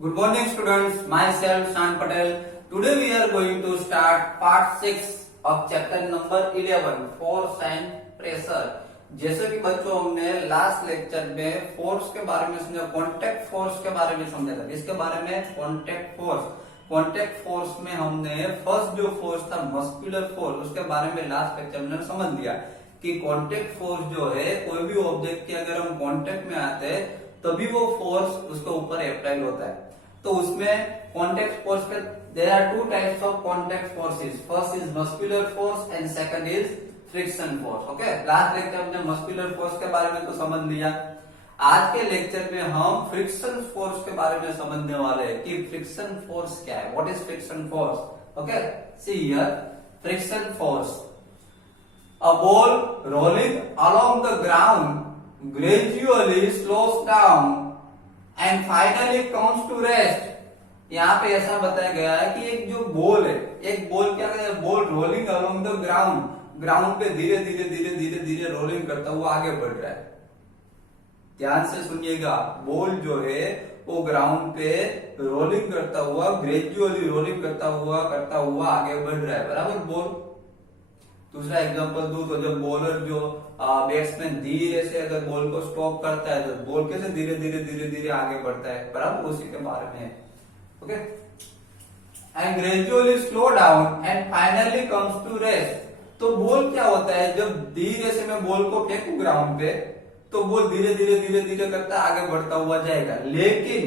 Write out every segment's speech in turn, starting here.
Good morning students, myself Shan Patel. Today we are going to start part 6 of chapter number 11 force and pressure. जैसे कि बच्चों हमने last lecture में force के बारे में समझा, कॉन्टेक्ट फोर्स के बारे में समझा था। इसके बारे में कॉन्टेक्ट फोर्स में हमने फर्स्ट जो फोर्स था मस्कुलर फोर्स, उसके बारे में लास्ट लेक्चर में समझ लिया कि कॉन्टेक्ट फोर्स जो है कोई भी ऑब्जेक्ट के अगर हम कॉन्टेक्ट में आते हैं तभी वो फोर्स उसके ऊपर अप्लाई होता है। तो उसमें कॉन्टेक्ट फोर्स पे there are two types of contact forces. First is muscular force and second is friction force. Okay, last lecture में मस्कुलर फोर्स के बारे में तो समझ लिया। आज के लेक्चर में हम फ्रिक्शन फोर्स के बारे में समझने वाले हैं कि फ्रिक्शन फोर्स क्या है, what is friction force. Okay, see here, friction force, a ball rolling along the ground gradually slows down and finally comes to rest। यहाँ पे ऐसा बताया गया है कि एक जो बॉल है, एक बॉल क्या है, ball rolling along the ground पे धीरे धीरे रोलिंग करता हुआ आगे बढ़ रहा है। ध्यान से सुनिएगा, बॉल जो है वो ग्राउंड पे रोलिंग करता हुआ, ग्रेजुअली रोलिंग करता हुआ आगे बढ़ रहा है, बराबर। बॉल, दूसरा एग्जांपल दूं तो जब बॉलर जो बैट्समैन धीरे से अगर बॉल को स्टॉप करता है तो बॉल कैसे धीरे धीरे आगे बढ़ता है, बराबर, उसी के बारे में। Okay, and gradually slow down and finally comes to rest. तो बॉल क्या होता है, जब धीरे से मैं बॉल को फेंकूं ग्राउंड पे तो बॉल धीरे धीरे करता आगे बढ़ता हुआ जाएगा। लेकिन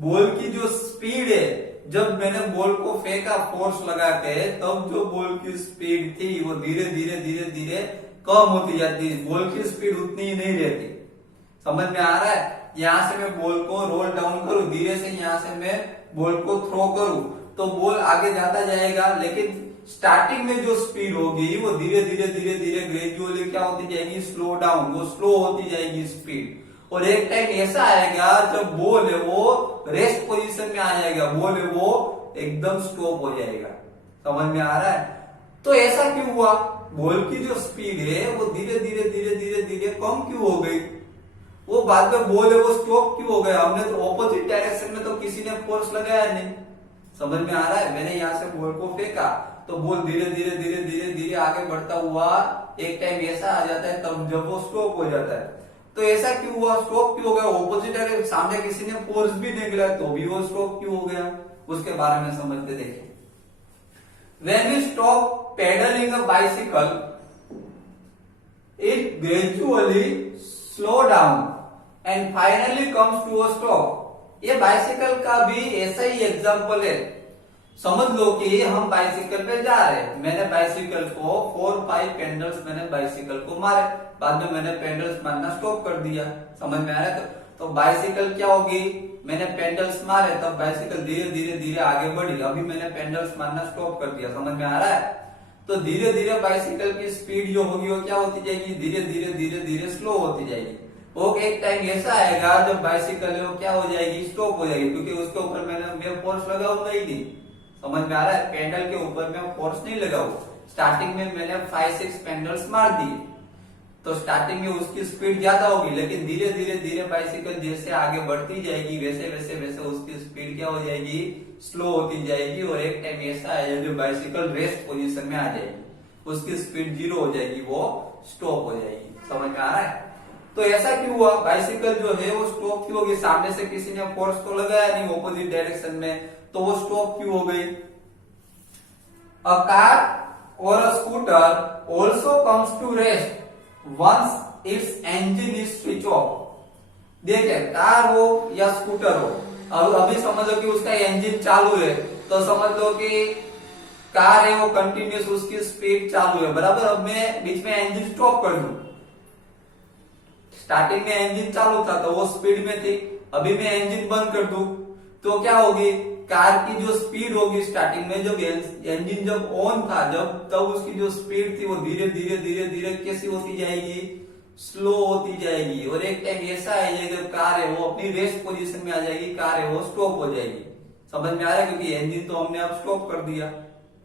बॉल की जो स्पीड है, जब मैंने बॉल को फेंका फोर्स लगा के, तब जो बॉल की स्पीड थी वो धीरे धीरे कम होती जाती है। बॉल की स्पीड उतनी ही नहीं रहती। समझ में आ रहा है? यहाँ से मैं बॉल को रोल डाउन करूं, धीरे से यहाँ से मैं बॉल को थ्रो करूं तो बॉल आगे जाता जाएगा, लेकिन स्टार्टिंग में जो स्पीड होगी वो धीरे धीरे ग्रेजुअली क्या होती जाएगी, स्लो डाउन, वो स्लो होती जाएगी स्पीड। और एक टाइम ऐसा आएगा जब बॉल है वो रेस्ट पोजीशन में आ जाएगा, बॉल है वो एकदम स्टॉप हो जाएगा। समझ में आ रहा है? तो ऐसा क्यों हुआ, बॉल की जो स्पीड है वो धीरे धीरे कम क्यों हो गई, वो बाद में बॉल है वो स्टॉप क्यों हो गया। हमने तो ऑपोजिट डायरेक्शन में तो किसी ने फोर्स लगाया नहीं। समझ में आ रहा है? मैंने यहाँ से बॉल को फेंका तो बॉल धीरे धीरे आगे बढ़ता हुआ एक टाइम ऐसा आ जाता है तब जब वो स्टॉप हो जाता है। तो ऐसा क्यों हुआ, स्टॉप क्यों हो गया, ऑपोजिट है, सामने किसी ने फोर्स भी निकला तो भी वो स्टॉप क्यों हो गया, उसके बारे में समझते देखिए। When we stop pedaling a bicycle, it gradually slow down and finally comes to a stop। ये बाइसिकल का भी ऐसा ही एग्जाम्पल है। समझ लो कि हम बाइसिकल पे जा रहे हैं, मैंने बाइसिकल को 4-5 पेडल्स मैंने बाइसिकल को मारे, बाद में मैंने पेडल्स मारना स्टॉप कर दिया। समझ में आ रहा है? तो बाइसिकल क्या होगी, मैंने पेडल्स मारे तब बाइसिकल धीरे धीरे आगे बढ़ी, अभी मैंने पेडल्स मारना स्टॉप कर दिया। समझ में आ रहा है? तो धीरे धीरे बाइसिकल की स्पीड जो होगी वो क्या होती जाएगी, धीरे धीरे स्लो होती जाएगी। वो एक टाइम ऐसा आएगा जब बाइसिकल है वो क्या हो जाएगी, स्टॉप हो जाएगी, क्योंकि उसके ऊपर मैं फोर्स लगाऊंगा ही नहीं। समझ में आ रहा है? पेडल के ऊपर मैं फोर्स नहीं लगाऊ। स्टार्टिंग में मैंने 5-6 पेडल्स मार दिए तो स्टार्टिंग में उसकी स्पीड ज्यादा होगी, लेकिन धीरे धीरे बाइसिकल जैसे आगे बढ़ती जाएगी वैसे उसकी स्पीड क्या हो जाएगी, स्लो होती जाएगी। और एक टाइम ऐसा आएगा जो बाइसिकल रेस्ट पोजीशन में आ जाएगी, उसकी स्पीड 0 हो जाएगी, वो स्टॉप हो जाएगी। समझ में आ रहा है? तो ऐसा क्यों हुआ, बाइसिकल जो है वो स्टॉप क्यों होगी, सामने से किसी ने फोर्स तो लगाया नहीं ऑपोजिट डायरेक्शन में, तो वो स्टॉप क्यों हो गई। अ कार और a scooter also comes to rest once its engine is switch off. देखिए, कार हो या स्कूटर हो, अब अभी समझ लो कि उसका इंजन चालू है तो समझ लो कि कार है वो कंटिन्यूस उसकी स्पीड चालू है, बराबर। अब मैं बीच में इंजन स्टॉप कर दूं, स्टार्टिंग में इंजन चालू था तो वो स्पीड में थी, अभी मैं इंजन बंद कर दूं तो क्या होगी, कार की जो स्पीड होगी स्टार्टिंग में जब इंजन जब ऑन था तब उसकी जो स्पीड थी वो धीरे धीरे कैसी होती जाएगी, स्लो होती जाएगी। और एक टाइम ऐसा आएगा जब कार है वो अपनी रेस्ट पोजीशन में आ जाएगी, कार है वो स्टॉप हो जाएगी। समझ में आ रहा है? क्योंकि इंजन तो हमने अब स्टॉप कर दिया,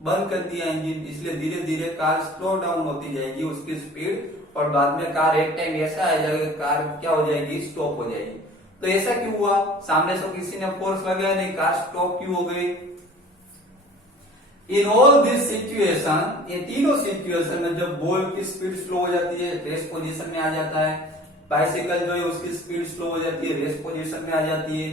बंद कर दिया इंजन, इसलिए धीरे धीरे कार स्लो डाउन होती जाएगी उसकी स्पीड, और बाद में कार एक टाइम ऐसा आ जाएगा कार क्या हो जाएगी, स्टॉप हो जाएगी। तो ऐसा क्यों हुआ? सामने से किसी ने फोर्स लगाया नहीं, कार स्टॉप क्यों हो गई? इन ऑल दिस सिचुएशन, ये तीनों सिचुएशन में जब बॉल की स्पीड स्लो हो जाती है, रेस्ट पोजीशन में आ जाता है, बाइसिकल जो है उसकी स्पीड स्लो हो जाती है, रेस्ट पोजीशन में आ जाती है,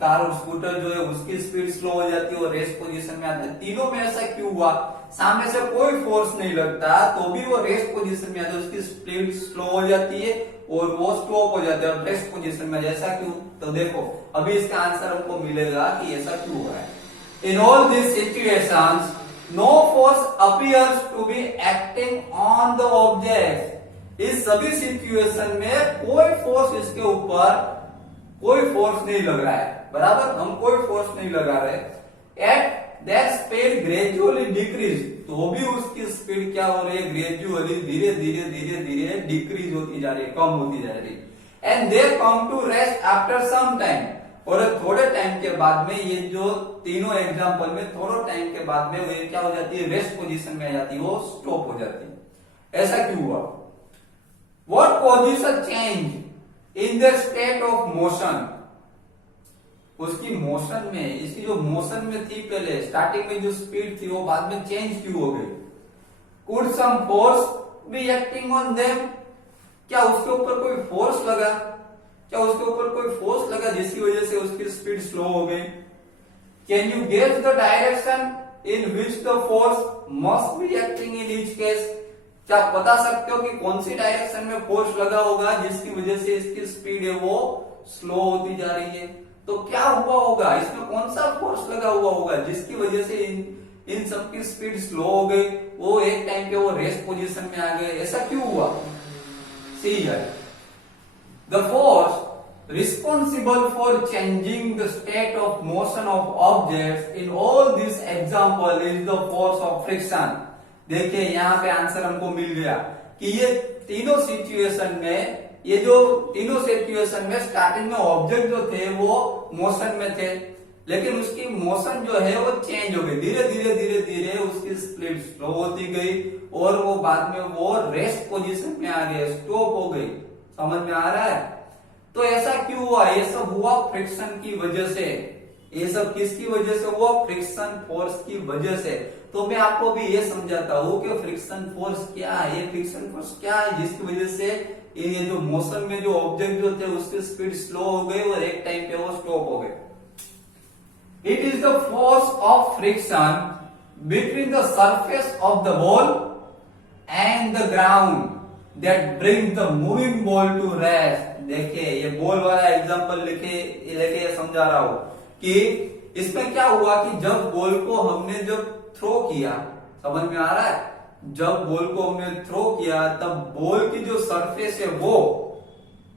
कार और स्कूटर जो है उसकी स्पीड स्लो हो जाती है और रेस्ट पोजीशन में आता है। तीनों में ऐसा क्यों हुआ? सामने से कोई फोर्स नहीं लगता तो भी वो रेस्ट पोजीशन में आता है, उसकी स्पीड स्लो हो जाती है और वो स्टॉप हो जाता है रेस्ट पोजीशन में। ऐसा क्यों? तो देखो अभी इसका आंसर हमको मिलेगा कि ऐसा क्यों हो रहा है। In all this situations no force appears to be acting on the object. इस सभी सिचुएशन में कोई फोर्स इसके ऊपर कोई फोर्स नहीं लग रहा है, बराबर, हम कोई फोर्स नहीं लगा रहे। At that speed gradually decrease, तो भी उसकी स्पीड क्या हो रही है? ग्रेजुअली, धीरे धीरे धीरे धीरे डिक्रीज होती जा रही है, कम होती जा रही है। And they come to rest after some time, और थोड़े टाइम के बाद में ये जो तीनों एग्जांपल में थोड़े टाइम के बाद में वो क्या हो जाती है? रेस्ट पोजीशन में आ जाती है, वो स्टॉप हो जाती है। ऐसा क्यों हुआ? What causes a change in the state of motion? उसकी मोशन में, इसकी जो मोशन में थी पहले स्टार्टिंग में जो स्पीड थी वो बाद में चेंज क्यों हो गई? Could some force be acting on them? क्या उसके ऊपर कोई फोर्स लगा? क्या उसके ऊपर कोई फोर्स लगा जिसकी वजह से उसकी स्पीड स्लो हो गई? Can you guess the direction in which the force must be acting in each case? क्या बता सकते हो कि कौन सी डायरेक्शन में फोर्स लगा होगा जिसकी वजह से इसकी स्पीड है वो स्लो होती जा रही है? तो क्या हुआ होगा? इसमें कौन सा फोर्स लगा हुआ होगा जिसकी वजह से इन सब की स्पीड स्लो हो गई, वो एक टाइम पे वो रेस्ट पोजीशन में आ गए? ऐसा क्यों हुआ? See here, the force responsible for changing the state of motion of objects in all this example is the force of friction. देखिए यहाँ पे आंसर हमको मिल गया कि ये तीनों सिचुएशन में, ये जो तीनों सिचुएशन में स्टार्टिंग में ऑब्जेक्ट जो थे वो मोशन में थे, लेकिन उसकी मोशन जो है वो चेंज हो गई, धीरे धीरे धीरे धीरे उसकी स्पीड स्लो होती गई और वो बाद में वो रेस्ट पोजीशन में आ गए, स्टॉप हो गई। समझ में आ रहा है? तो ऐसा क्यों हुआ? ये सब हुआ फ्रिक्शन की वजह से। ये सब किसकी वजह से हुआ? फ्रिक्शन फोर्स की वजह से। तो मैं आपको भी ये समझाता हूँ कि फ्रिक्शन फोर्स क्या है, ये फ्रिक्शन फोर्स क्या है जिसकी वजह से ये जो मोशन में जो ऑब्जेक्ट जो थे उसकी स्पीड स्लो हो गई और एक टाइम पे वो स्टॉप हो गए। It is the force of friction between the surface of the ball and the ground that bring the moving ball to rest. देखिए ये बॉल वाला एग्जांपल लेके समझा रहा हूं कि इसमें क्या हुआ कि जब बॉल को हमने जब थ्रो किया, समझ में आ रहा है, जब बॉल को हमने थ्रो किया तब बॉल की जो सरफेस है वो,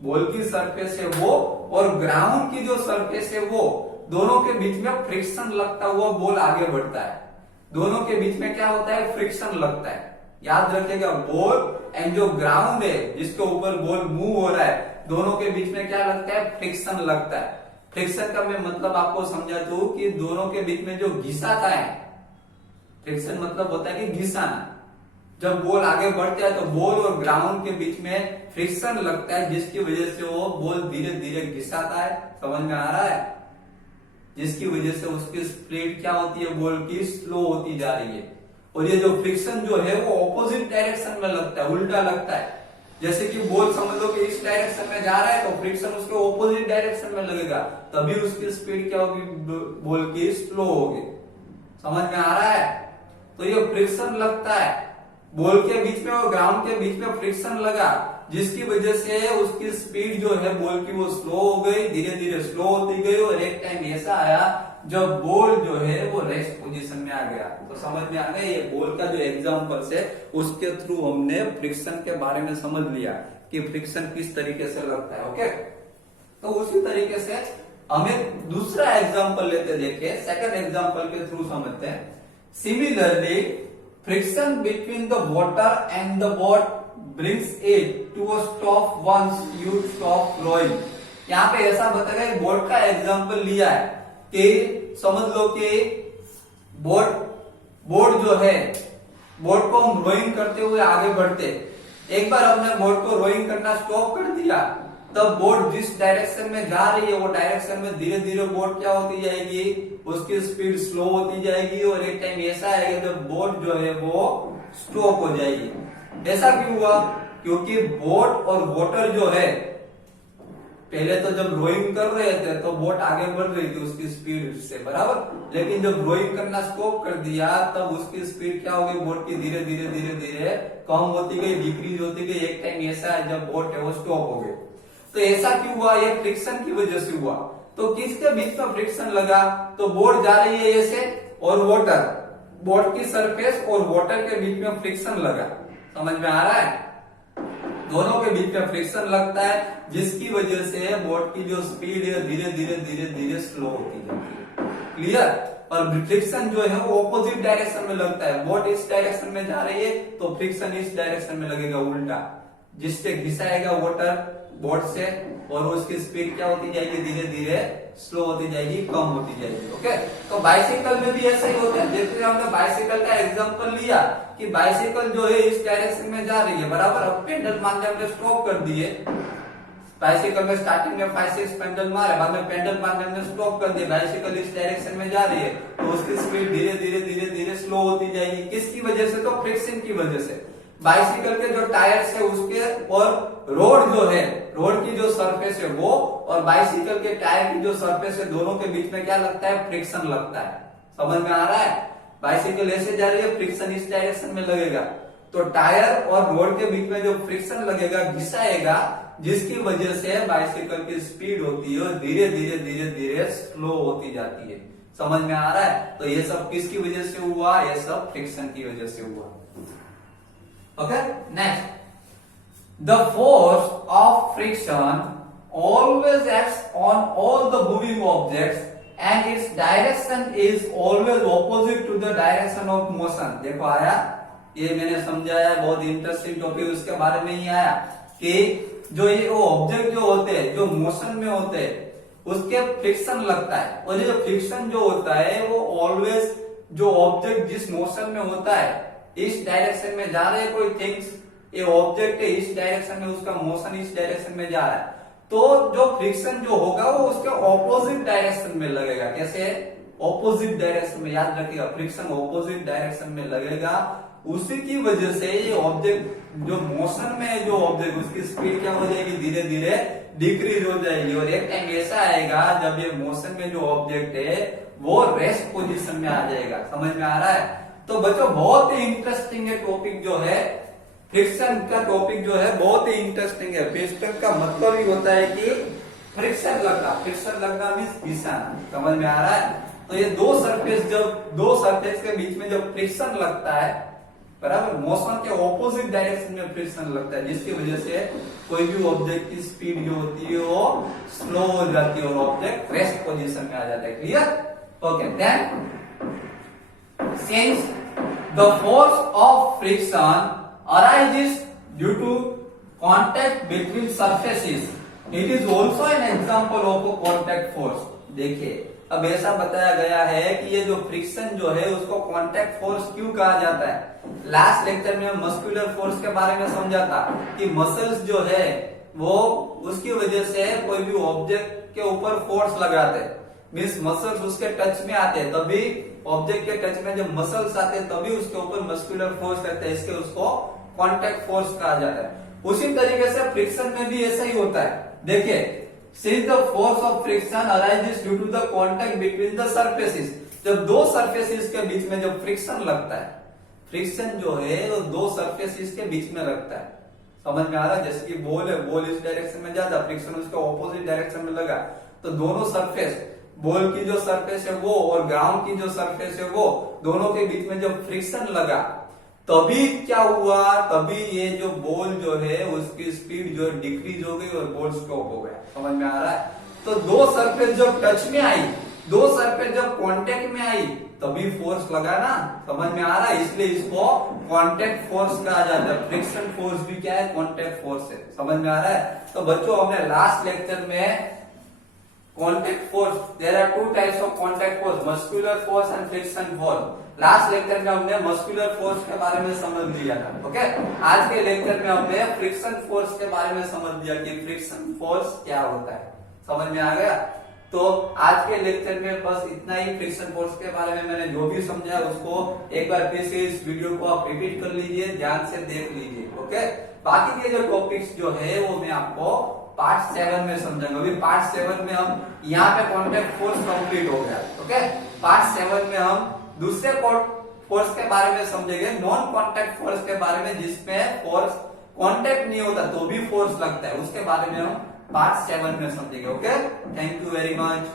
बॉल की सरफेस है वो और ग्राउंड की जो सरफेस है वो, दोनों के बीच में फ्रिक्शन लगता हुआ बॉल आगे बढ़ता है। दोनों के बीच में क्या होता है? फ्रिक्शन लगता है। याद रखिएगा, बॉल एंड जो ग्राउंड है जिसके ऊपर बॉल मूव हो रहा है, दोनों के बीच में क्या लगता है? फ्रिक्शन लगता है। फ्रिक्शन का मैं मतलब आपको समझा दूं कि दोनों के बीच में जो घिसाता है, फ्रिक्शन मतलब होता है कि घिसाना। जब बॉल आगे बढ़ता है तो बॉल और ग्राउंड के बीच में फ्रिक्शन लगता है जिसकी वजह से वो बॉल धीरे धीरे घिसाता है। समझ में आ रहा है? जिसकी वजह से उसकी स्पीड क्या होती है? बॉल की स्लो होती जा रही है। और ये जो फ्रिक्शन जो है वो ऑपोजिट डायरेक्शन में लगता है, उल्टा लगता है। जैसे कि बॉल समझ लो कि इस डायरेक्शन में जा रहा है तो फ्रिक्शन उसके ऑपोजिट डायरेक्शन में लगेगा, तभी उसकी स्पीड क्या होगी? बॉल की स्लो होगी। समझ में आ रहा है? तो ये फ्रिक्शन लगता है, बॉल के बीच में और ग्राउंड के बीच में फ्रिक्शन लगा जिसकी वजह से उसकी स्पीड जो है बॉल की वो स्लो हो गई, धीरे धीरे स्लो होती गई और एक टाइम ऐसा आया जब बॉल जो है वो रेस्ट पोजीशन में आ गया। तो समझ में आ गया, ये बॉल का जो एग्जांपल है उसके थ्रू हमने फ्रिक्शन के बारे में समझ लिया कि फ्रिक्शन किस तरीके से लगता है। ओके, तो उसी तरीके से हमें दूसरा एग्जांपल लेते देखे, सेकंड एग्जांपल के थ्रू समझते हैं। Similarly friction between the water and the boat brings it to a stop once you stop flowing. यहाँ पे ऐसा बताया, बोट का एग्जांपल लिया है कि समझ लो कि बोट जो है, बोट को हम रोइंग करते हुए आगे बढ़ते, एक बार हमने बोट को रोइंग करना स्टॉप कर दिया तब बोट जिस डायरेक्शन में जा रही है वो डायरेक्शन में धीरे धीरे बोट क्या होती जाएगी, उसकी स्पीड स्लो होती जाएगी और एक टाइम ऐसा आएगा जब बोट जो है वो स्टॉप हो जाएगी। ऐसा क्यों हुआ? क्योंकि बोट और वाटर जो है, पहले तो जब रोइंग कर रहे थे तो बोट आगे बढ़ रही थी उसकी स्पीड से बराबर, लेकिन जब रोइंग करना स्टॉप कर दिया तब उसकी स्पीड क्या हो गई, बोट की धीरे धीरे धीरे धीरे कम होती गई, डिक्रीज होती गई। एक टाइम ऐसा है जब बोट है वो स्टॉप हो गई। तो ऐसा क्यों हुआ? ये फ्रिक्शन की वजह से हुआ। तो किसके बीच में फ्रिक्शन लगा? तो बोट जा रही है ऐसे और वाटर, बोट की सरफेस और वाटर के बीच में फ्रिक्शन लगा। समझ में आ रहा है? दोनों के बीच में फ्रिक्शन लगता है जिसकी वजह से बोट की जो स्पीड है धीरे धीरे धीरे धीरे स्लो होती जाती है। क्लियर? और फ्रिक्शन जो है वो ऑपोजिट डायरेक्शन में लगता है। बोट इस डायरेक्शन में जा रही है तो फ्रिक्शन इस डायरेक्शन में लगेगा उल्टा, जिससे घिसाएगा वाटर बोट से और उसकी स्पीड क्या होती जाएगी, धीरे धीरे स्लो होती जाएगी, कम होती जाएगी। ओके, तो बाइसिकल में भी ऐसा ही होता है। जैसे हमने बाइसिकल का एग्जांपल लिया कि बाइसिकल जो है इस डायरेक्शन में जा रही है बराबर, अब पेडल मान लिया हमने स्टॉप कर दिए। बाइसिकल में स्टार्टिंग में 5-6 पेडल मारे, बाद में पेडल मारने हमने स्टॉप कर दिया। बाइसिकल इस डायरेक्शन में जा रही है तो उसकी स्पीड धीरे धीरे धीरे धीरे स्लो होती जाएगी। किसकी वजह से? तो फ्रिक्शन की वजह से। बाइसिकल के जो टायर्स है उसके और रोड जो है, रोड की जो सरफेस है वो और बाइसिकल के टायर की जो सरफेस है, दोनों के बीच में क्या लगता है, फ्रिक्शन लगता है। समझ में आ रहा है? बाइसिकल ऐसे जा रही है, फ्रिक्शन इस डायरेक्शन में लगेगा, तो टायर और रोड के बीच में जो फ्रिक्शन लगेगा, घिसाएगा, जिसकी वजह से बाइसिकल की स्पीड होती है और धीरे धीरे धीरे धीरे स्लो होती जाती है। समझ में आ रहा है? तो ये सब किसकी वजह से हुआ? ये सब फ्रिक्शन की वजह से हुआ। Okay, next, the force of friction always acts on all the moving objects and its direction is always opposite to the direction of motion। देखो आया, ये मैंने समझाया, बहुत इंटरेस्टिंग टॉपिक उसके बारे में ही आया कि जो ये ऑब्जेक्ट जो होते हैं, जो मोशन में होते हैं, उसके फ्रिक्शन लगता है और ये जो फ्रिक्शन जो होता है वो ऑलवेज जो ऑब्जेक्ट जिस मोशन में होता है, इस डायरेक्शन में जा रहे कोई थिंग्स, ये ऑब्जेक्ट है इस डायरेक्शन में, उसका मोशन इस डायरेक्शन में जा रहा है, तो जो फ्रिक्शन जो होगा वो उसके ऑपोजिट डायरेक्शन में लगेगा। कैसे? ऑपोजिट डायरेक्शन में, याद रखिएगा, फ्रिक्शन ऑपोजिट डायरेक्शन में लगेगा। उसी की वजह से ये ऑब्जेक्ट जो मोशन में है, जो ऑब्जेक्ट, उसकी स्पीड क्या हो जाएगी, धीरे धीरे डिक्रीज हो जाएगी और एक टाइम ऐसा आएगा जब ये मोशन में जो ऑब्जेक्ट है वो रेस्ट पोजीशन में आ जाएगा। समझ में आ रहा है? तो बच्चों बहुत ही इंटरेस्टिंग है टॉपिक जो है फ्रिक्शन का, टॉपिक जो है बहुत ही इंटरेस्टिंग है। फ्रिक्शन का मतलब ही होता है कि फ्रिक्शन लगना, फ्रिक्शन लगना मींस घिसाना। समझ में आ रहा है? तो ये दो सरफेस के बीच में जब फ्रिक्शन लगता है बराबर, मोशन के ऑपोजिट डायरेक्शन में फ्रिक्शन लगता है, जिसकी वजह से कोई भी ऑब्जेक्ट की स्पीड जो होती है वो स्लो हो जाती है और ऑब्जेक्ट रेस्ट पोजीशन में आ जाता है। Clear? Okay, then since the force of friction arises due to contact between surfaces, it is also an example of a contact force। देखिए, अब ऐसा बताया गया है कि ये जो फ्रिक्शन जो है उसको कांटेक्ट फोर्स क्यों कहा जाता है। लास्ट लेक्चर में मस्कुलर फोर्स के बारे में समझा था कि मसल्स जो है वो उसकी वजह से कोई भी ऑब्जेक्ट के ऊपर फोर्स लगाते हैं, मीन्स मसल्स उसके टच में आते हैं, तभी ऑब्जेक्ट के टच में जब मसल्स आते हैं तभी उसके ऊपर मस्कुलर फोर्स लगता है, इसके उसको कांटेक्ट फोर्स कहा जाता है। उसी तरीके से फ्रिक्शन में भी ऐसा ही होता है। देखिए, since the force of friction arises due to the contact between the surfaces, जब दो सरफेसेस के बीच में जब फ्रिक्शन लगता है, फ्रिक्शन जो है वो दो सरफेसेस के बीच में लगता है। समझ में आ रहा है? जैसे कि बॉल है, बॉल इस डायरेक्शन में जाता है, फ्रिक्शन उसके ऑपोजिट डायरेक्शन में लगा, तो दोनों सरफेस, बॉल की जो सरफेस है वो और ग्राउंड की जो सरफेस है वो, दोनों के बीच में जब फ्रिक्शन लगा तभी क्या हुआ, तभी ये जो बॉल जो है उसकी स्पीड जो डिक्रीज हो गई और बॉल स्टॉप हो गया। समझ में आ रहा है? तो दो सरफेस जब टच में आई, दो सरफेस जब कांटेक्ट में आई तभी फोर्स लगा ना। समझ में आ रहा है? इसलिए इसको कांटेक्ट फोर्स कहा जाता है। फ्रिक्शन फोर्स भी क्या है? कांटेक्ट फोर्स है। समझ में आ रहा है? तो बच्चों, हमने लास्ट लेक्चर में contact force, there are two types of contact force, muscular force and friction force. Last lecture में हमने मस्कुलर फोर्स के बारे में समझ लिया था, ओके। आज के लेक्चर में हमने फ्रिक्शन फोर्स के बारे में समझ लिया कि फ्रिक्शन फोर्स क्या होता है। समझ में आ गया? तो आज के लेक्चर में बस इतना ही। फ्रिक्शन फोर्स के बारे में मैंने जो भी समझा उसको एक बार फिर से इस वीडियो को आप रिपीट कर लीजिए, ध्यान से देख लीजिए, ओके। बाकी के जो टॉपिक्स जो है वो मैं आपको पार्ट 7 में समझाऊंगा। अभी पार्ट 7 में हम यहाँ पे कॉन्टेक्ट फोर्स कंप्लीट हो गया, ओके। पार्ट 7 में हम दूसरे फोर्स के बारे में समझेंगे, नॉन कॉन्टेक्ट फोर्स के बारे में, जिसमें फोर्स कॉन्टेक्ट नहीं होता तो भी फोर्स लगता है, उसके बारे में हम पार्ट 7 में समझेंगे, okay. Thank you very much.